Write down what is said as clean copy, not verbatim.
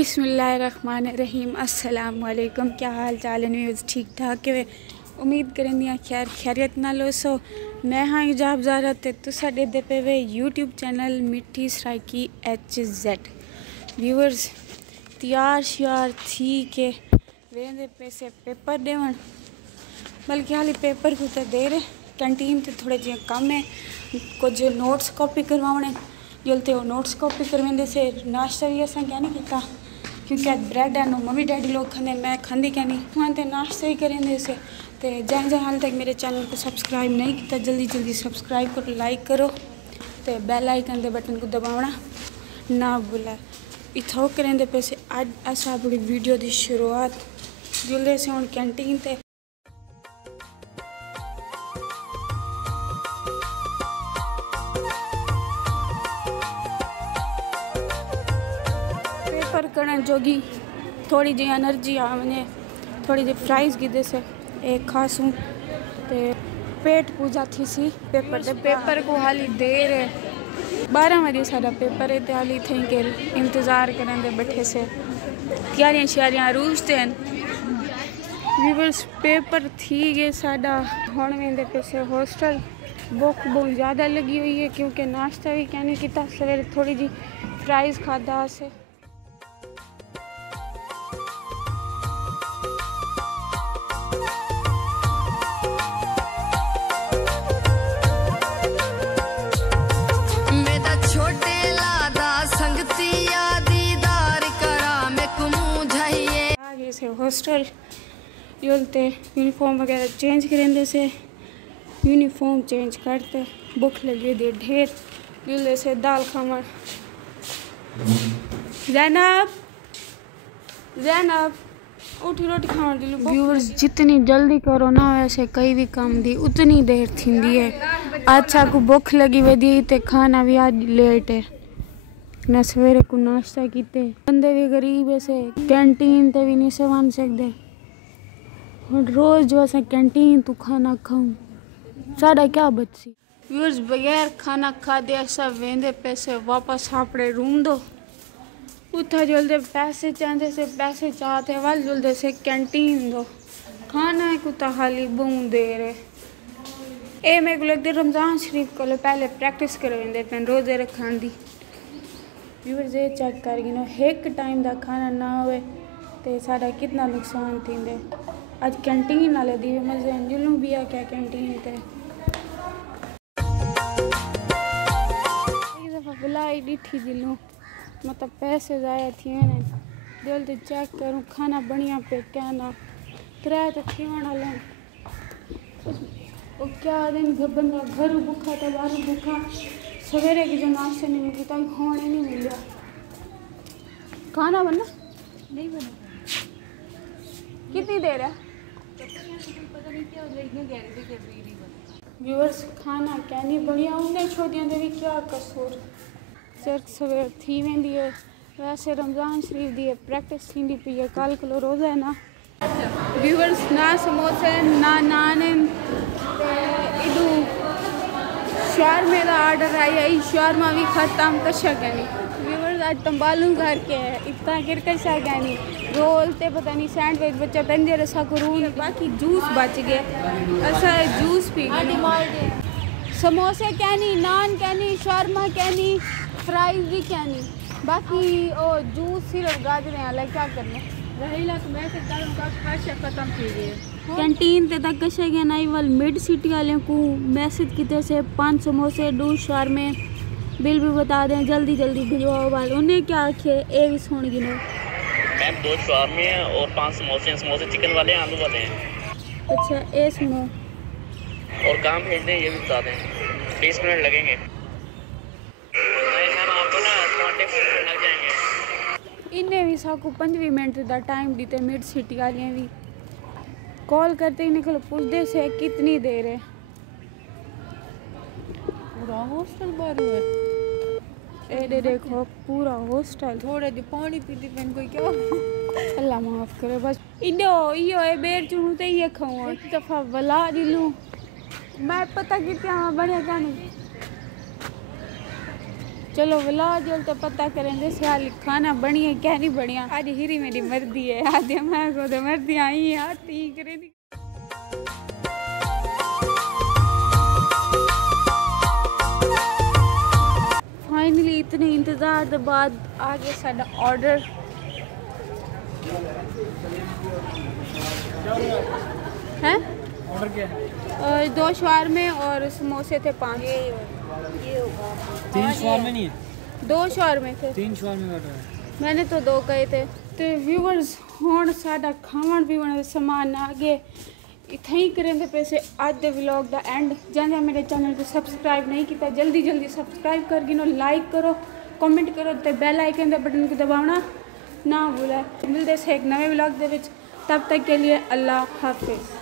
बिस्मिल्लाहिर्रहमानिर्रहीम। अस्सलाम वालेकुम। क्या हाल चाल है न्यूज़ ठीक ठाक है। उम्मीद करें दियां खैरियत नाल हो। मैं हाँ इजाब ज़ारा ते तुसा देते पे वे यूट्यूब चैनल मिट्टी सराइकी HZ। व्यूअर्स तैयार श्यार थी के वेंदे पैसे पेपर देवन, बल्कि हाली पेपर को तो दे रहे कैंटीन ते थोड़े जे कम है। कुछ नोट्स कॉपी करवाने जलते वो नोट्स कॉपी करवेंदे से। नाश्ता भी असा क्या नहीं किया क्योंकि आज ब्रेड है मम्मी डैडी लोग खाने, मैं खाती क्या नहीं वहाँ तो नाश्ता ही करेंगे से। तो जैन हाल तक मेरे चैनल को सब्सक्राइब नहीं किया जल्दी जल्दी सब्सक्राइब करो, लाइक करो तो बेल आइकन के बटन को दबाना ना भूला। इथों करेंगे पैसे अज अस अपनी वीडियो की शुरुआत जुलते से हूँ कैंटीन ते। पेपर करण जोगी थोड़ी जी एनर्जी आ वने, थोड़ी जी फ्राइज गिदे से एक खासूं ते पेट पूजा थी सी। पेपर को हाली देर है 12 बजे सारा पेपर है तो हाली थी के इंतज़ार करेंगे बैठे से। तैयारियां श्यारियां रूजते हैं व्यूअर्स। पेपर थी गए साडा हुण वेंदे पैसे हॉस्टल। भुख बहुत ज़्यादा लगी हुई है क्योंकि नाश्ता भी क्या नहीं किया सवेरे, थोड़ी जी फ्राइज खादा से। आगे से हॉस्टल योलते यूनिफॉर्म वगैरह चेंज करेंगे से। यूनिफॉर्म चेंज करते भूख लगी दे ढेर योले से दाल खावा। जैनब उठी रोटी खावा दिलू। व्यूअर्स जितनी जल्दी करो ना वैसे कई भी काम दी उतनी देर थी है। अच्छा को भूख लगी वे ते खाना भी आज लेट है ना सवेरे को नाश्ता किते। बंदे भी गरीब है से कैंटीन ते भी नहीं से वन सकते। रोज जो असा कैंटीन तू खाना खाऊं साढ़ा क्या बची। व्यूअर्स बगैर खाना खा दे सब वेंदे पैसे वापस अपने रूम दो। उठा जल्दे पैसे चाहते से पैसे चाहते वाल जल्दे से कैंटीन दो खाना कुत्ता हाली बहुत देर है। ए मेरे को लगता रमज़ान शरीफ को पहले प्रैक्टिस करवेंदे पेन रोजे रखने दी। व्यूअर्स ये चेक कर गिनो एक टाइम का खाना ना होवे तो सारा कितना नुकसान थींदे। आज कैंटीन वाले दी मजे जुलूं भी आ क्या कैंटीन ते एक दफ़ा बुलाई डिठी दिलूं मतलब पैसे ज़ाया थी ने जल्दी चेक करूँ खाना बढ़िया पे क्या ना किराया तो थी वाला वो क्या दिन बंदा घर भूखा तो बाहर भूखा। सवेरे की जो नाश्ते नहीं मिली तो खाने नहीं मिला। खाना बना नहीं बना कितनी देर है पता नहीं क्या व्यूअर्स खाना क्या नहीं बढ़िया होंगे छोटियां दे भी क्या कसूर। चरक सवेर थी वेंदी है वैसे रमज़ान शरीफ दी प्रैक्टिस थी पी है। कल को रोज़ा है ना व्यूअर्स ना समोसे ना नान इडू शारमा का आर्डर आया ही शारमा भी खत्म कशा क्या नहीं। व्यूअर्स आज तंबालू घर के है इतना गिर कशा क्या नहीं रोल ते पता नहीं सैंडविच बच्चा पेंदे रसा करूँ बाकी जूस बच गए ऐसा जूस पी गए। समोसे क्या नहीं नान क्या नहीं शारमा क्या नहीं फ्राइज भी क्या नहीं बाकी ओ जूस सिर्फ गाजरें अलग क्या करने खत्म थी गई। कैंटीन ते तक कशा गया नाई वाल मिड सिटी वाले को मैसेज किते से 5 समोसे 2 शारमे बिल भी बता दें जल्दी जल्दी भिजवाओ वाल उन्हें क्या आखे ए भी सुन गिनो मैम 2 शारमे और 5 समोसे चिकन वाले हैं आलू वाले हैं। अच्छा ए सुनो और काम भेज दें ये भी बता दें 20 मिनट लगेंगे। मैम आपको ना 20 मिनट लग जाएंगे। इन्हें भी साकू 5 मिनट का टाइम दीते मिड सिटी वाले भी कॉल करते ही निकल पूछते से कितनी देर है। पूरा हॉस्टल बारू है ए देखो पूरा हॉस्टल थोड़े दी पानी पीती पेन कोई क्या अल्लाह माफ करे बस इडो इयो ए बेर चुनू ते ये खाऊं एक दफा बला दिलू मैं पता कितना बढ़िया क्या नहीं चलो व्लॉग जो तो पता करेंगे सियाल खाना बढ़िया क्या नहीं बढ़िया। आज हीरी मेरी मर्दी है, आज मैं को तो मर्दी आई यार ठीक करे। फाइनली इतने इंतजार के बाद आ गया साडा ऑर्डर। है ऑर्डर क्या है? 2 शवारमे और समोसे थे 5। ये होगा 3 शवारमे नहीं है, 2 शवारमे थे। 3 शवारमे ऑर्डर है। मैंने तो 2 कहे थे। तो व्यूवर्स हुण साडा खावन पीवन का सामान आ गए। इतना ही करेंगे पैसे आज दे व्लॉग दा एंड। जहाँ मेरे चैनल को सब्सक्राइब नहीं किया जल्दी जल्दी सब्सक्राइब कर गिनो, लाइक करो, कमेंट करो ते बेल आइकन दे बटन को दबाना ना भूलें। मिलते हैं एक नए व्लॉग दे विच, तब तक के लिए अल्लाह हाफिज़।